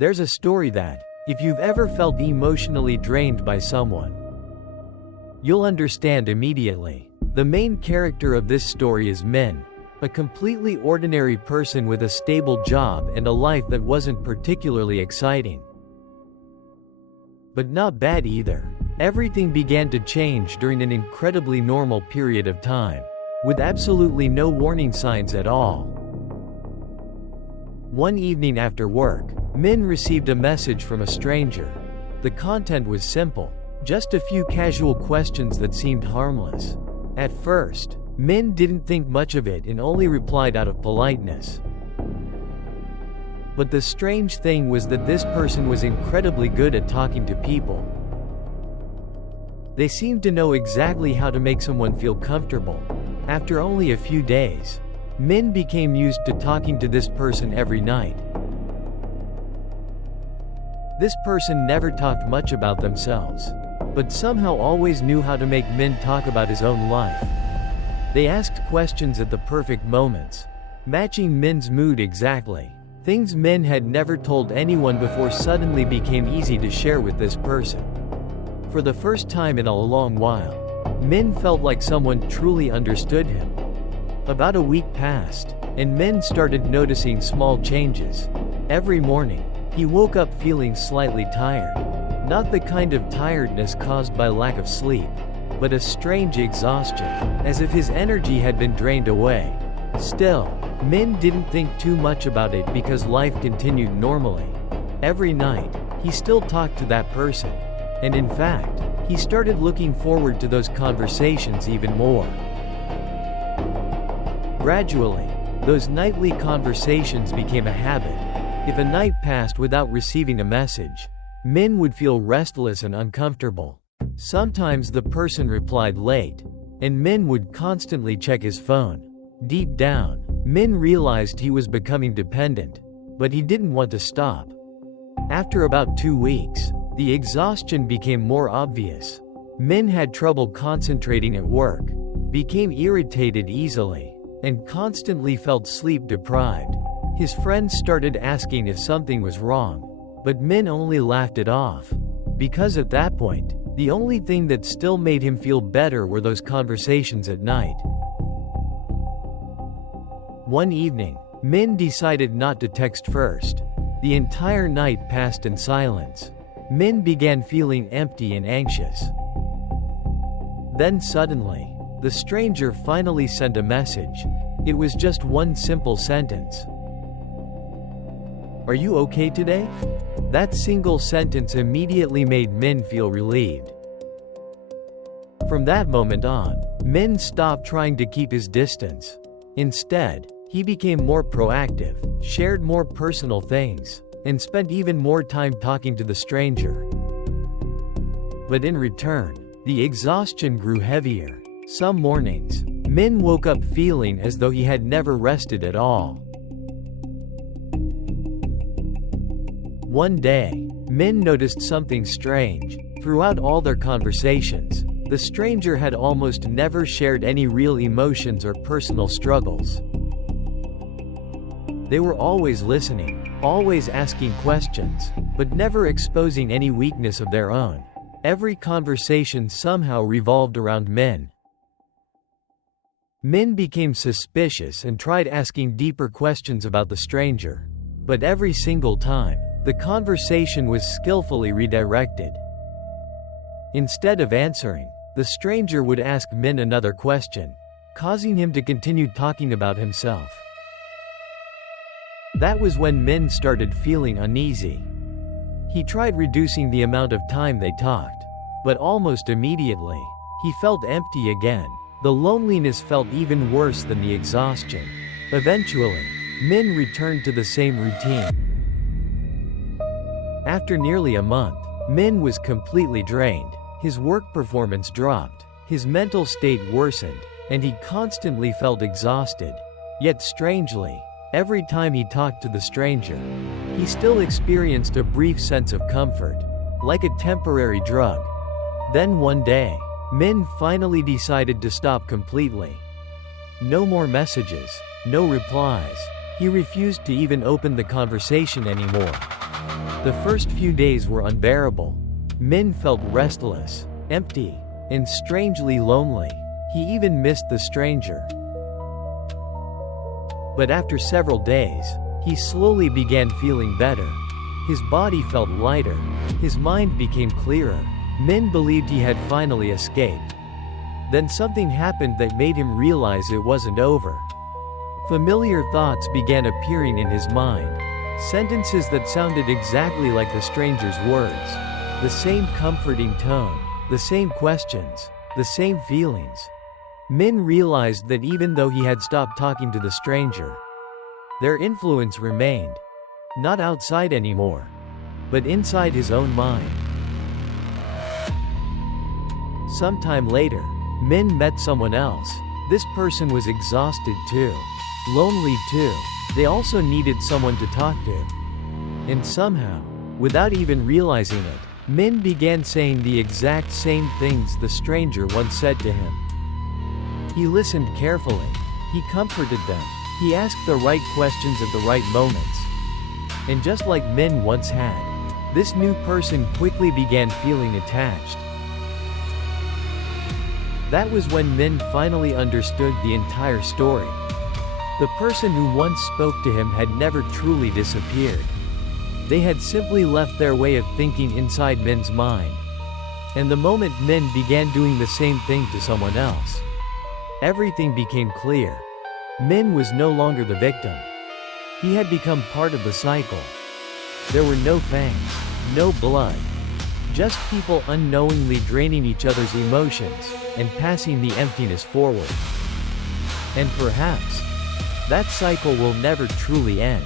There's a story that, if you've ever felt emotionally drained by someone, you'll understand immediately. The main character of this story is Min, a completely ordinary person with a stable job and a life that wasn't particularly exciting. But not bad either. Everything began to change during an incredibly normal period of time, with absolutely no warning signs at all. One evening after work, Min received a message from a stranger. The content was simple, just a few casual questions that seemed harmless. At first, Min didn't think much of it and only replied out of politeness. But the strange thing was that this person was incredibly good at talking to people. They seemed to know exactly how to make someone feel comfortable. After only a few days, Min became used to talking to this person every night. This person never talked much about themselves, but somehow always knew how to make Min talk about his own life. They asked questions at the perfect moments, matching Min's mood exactly. Things Min had never told anyone before suddenly became easy to share with this person. For the first time in a long while, Min felt like someone truly understood him. About a week passed, and Min started noticing small changes. Every morning, he woke up feeling slightly tired. Not the kind of tiredness caused by lack of sleep, but a strange exhaustion, as if his energy had been drained away. Still, Min didn't think too much about it because life continued normally. Every night, he still talked to that person. And in fact, he started looking forward to those conversations even more. Gradually, those nightly conversations became a habit. If a night passed without receiving a message, Min would feel restless and uncomfortable. Sometimes the person replied late, and Min would constantly check his phone. Deep down, Min realized he was becoming dependent, but he didn't want to stop. After about 2 weeks, the exhaustion became more obvious. Min had trouble concentrating at work, became irritated easily, and constantly felt sleep deprived. His friends started asking if something was wrong, but Min only laughed it off. Because at that point, the only thing that still made him feel better were those conversations at night. One evening, Min decided not to text first. The entire night passed in silence. Min began feeling empty and anxious. Then suddenly, the stranger finally sent a message. It was just one simple sentence. "Are you okay today?" That single sentence immediately made Min feel relieved. From that moment on, Min stopped trying to keep his distance. Instead, he became more proactive, shared more personal things, and spent even more time talking to the stranger. But in return, the exhaustion grew heavier. Some mornings, Min woke up feeling as though he had never rested at all. One day, Min noticed something strange. Throughout all their conversations, the stranger had almost never shared any real emotions or personal struggles. They were always listening, always asking questions, but never exposing any weakness of their own. Every conversation somehow revolved around Min. Min became suspicious and tried asking deeper questions about the stranger. But every single time, the conversation was skillfully redirected. Instead of answering, the stranger would ask Min another question, causing him to continue talking about himself. That was when Min started feeling uneasy. He tried reducing the amount of time they talked, but almost immediately, he felt empty again. The loneliness felt even worse than the exhaustion. Eventually, Min returned to the same routine. After nearly a month, Min was completely drained. His work performance dropped, his mental state worsened, and he constantly felt exhausted. Yet strangely, every time he talked to the stranger, he still experienced a brief sense of comfort, like a temporary drug. Then one day, Min finally decided to stop completely. No more messages, no replies. He refused to even open the conversation anymore. The first few days were unbearable. Min felt restless, empty, and strangely lonely. He even missed the stranger. But after several days, he slowly began feeling better. His body felt lighter. His mind became clearer. Min believed he had finally escaped. Then something happened that made him realize it wasn't over. Familiar thoughts began appearing in his mind. Sentences that sounded exactly like the stranger's words. The same comforting tone. The same questions. The same feelings. Min realized that even though he had stopped talking to the stranger, their influence remained. Not outside anymore, but inside his own mind. Sometime later, Min met someone else. This person was exhausted too. Lonely too. They also needed someone to talk to. And somehow, without even realizing it, Min began saying the exact same things the stranger once said to him. He listened carefully. He comforted them. He asked the right questions at the right moments. And just like Min once had, this new person quickly began feeling attached. That was when Min finally understood the entire story. The person who once spoke to him had never truly disappeared. They had simply left their way of thinking inside Min's mind. And the moment Min began doing the same thing to someone else, everything became clear. Min was no longer the victim. He had become part of the cycle. There were no fangs, no blood. Just people unknowingly draining each other's emotions, and passing the emptiness forward. And perhaps, that cycle will never truly end.